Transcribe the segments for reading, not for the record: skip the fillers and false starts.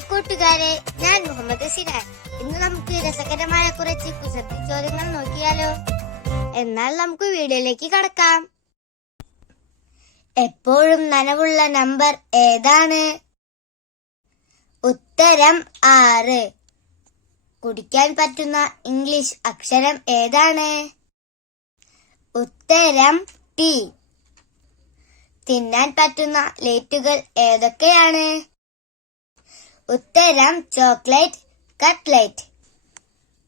Hi കൂട്ടുകാരെ, ഞാൻ മുഹമ്മദ് സിരാജ്. ഇന്ന് നമുക്ക് രസകരമായ കുറച്ച് കുസൃതി ചോദ്യങ്ങൾ നോക്കിയാലോ? എന്നാൽ നമുക്ക് വീഡിയോയിലേക്ക് കടക്കാം. എപ്പോഴും നനവുള്ള നമ്പർ ഏതാണ്? ഉത്തരം 6. കുടിക്കാൻ പറ്റുന്ന ഇംഗ്ലീഷ് അക്ഷരം ഏതാണ്? ഉത്തരം ടി. തിന്നാൻ പറ്റുന്ന ലേറ്റുകൾ ഏതൊക്കെയാണ്? ഉത്തരം ചോക്ലേറ്റ്, കട്ട്ലേറ്റ്.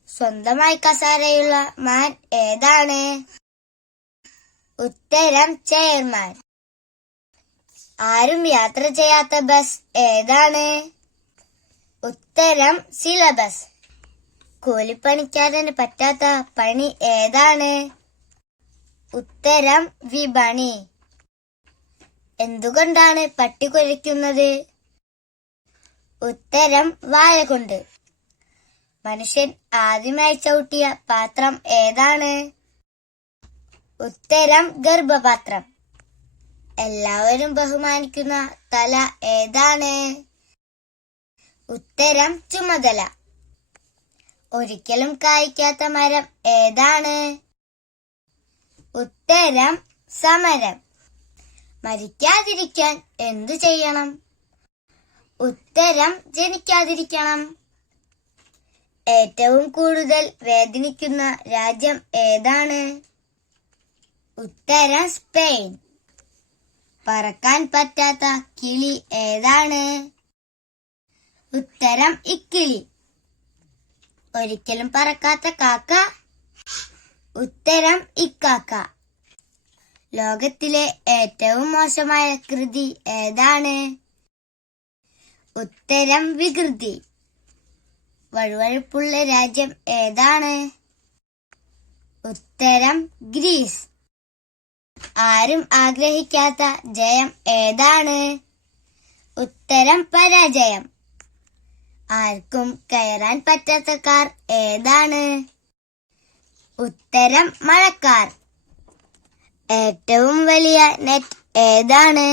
സ്വന്തമായി കസാരയുള്ള മാൻ ഏതാണ്? ഉത്തരം ചെയർമാൻ. ആരും യാത്ര ചെയ്യാത്ത ബസ് ഏതാണ്? ഉത്തരം സിലബസ്. കൂലിപ്പണിക്കാരന് പറ്റാത്ത പണി ഏതാണ്? ഉത്തരം വിപണി. എന്തുകൊണ്ടാണ് പട്ടി കുരയ്ക്കുന്നത്? ഉത്തരം വായ കൊണ്ട്. മനുഷ്യൻ ആദ്യമായി ചവിട്ടിയ പാത്രം ഏതാണ്? ഉത്തരം ഗർഭപാത്രം. എല്ലാവരും ബഹുമാനിക്കുന്ന തല ഏതാണ്? ഉത്തരം ചുമതല. ഒരിക്കലും കായ്ക്കാത്ത മരം ഏതാണ്? ഉത്തരം സമരം. മരിക്കാതിരിക്കാൻ എന്തു ചെയ്യണം? ഉത്തരം ജനിക്കാതിരിക്കണം. ഏറ്റവും കൂടുതൽ വേദനിക്കുന്ന രാജ്യം ഏതാണ്? ഉത്തരം സ്പെയിൻ. പറക്കാൻ പറ്റാത്ത കിളി ഏതാണ്? ഉത്തരം ഇക്കിളി. ഒരിക്കലും പറക്കാത്ത കാക്ക? ഉത്തരം ഇക്കാക്ക. ലോകത്തിലെ ഏറ്റവും മോശമായ കൃതി ഏതാണ്? ഉത്തരം വികൃതി. വഴുവഴുപ്പുള്ള രാജ്യം ഏതാണ്? ഉത്തരം ഗ്രീസ്. ആരും ആഗ്രഹിക്കാത്ത ജയം ഏതാണ്? ഉത്തരം പരാജയം. ആർക്കും കയറാൻ പറ്റാത്ത കാർ ഏതാണ്? ഉത്തരം മഴക്കാർ. ഏറ്റവും വലിയ നെറ്റ് ഏതാണ്?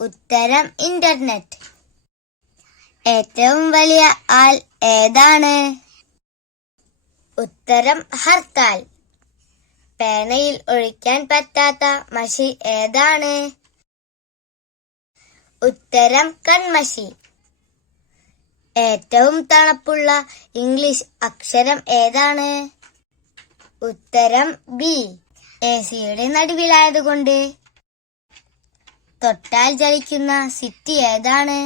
ഉത്തരം ഇന്റർനെറ്റ്. ഏറ്റവും വലിയ ആൾ ഏതാണ്? ഉത്തരം ഹർത്താൽ. പേനയിൽ ഒഴിക്കാൻ പറ്റാത്ത മഷി ഏതാണ്? ഉത്തരം കൺമഷി. ഏറ്റവും തണുപ്പുള്ള ഇംഗ്ലീഷ് അക്ഷരം ഏതാണ്? ഉത്തരം ബി. എസിയുടെ നടുവിലായതുകൊണ്ട് തൊട്ടാൽ ജലിക്കുന്ന സിറ്റി ഏതാണ്?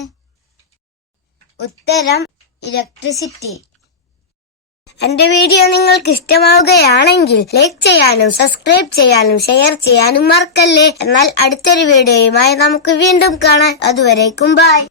ഉത്തരം ഇലക്ട്രിസിറ്റി. എന്റെ വീഡിയോ നിങ്ങൾക്ക് ഇഷ്ടമാവുകയാണെങ്കിൽ ലൈക്ക് ചെയ്യാനും സബ്സ്ക്രൈബ് ചെയ്യാനും ഷെയർ ചെയ്യാനും മറക്കല്ലേ. എന്നാൽ അടുത്തൊരു വീഡിയോയുമായി നമുക്ക് വീണ്ടും കാണാം. അതുവരേക്കും ബൈ.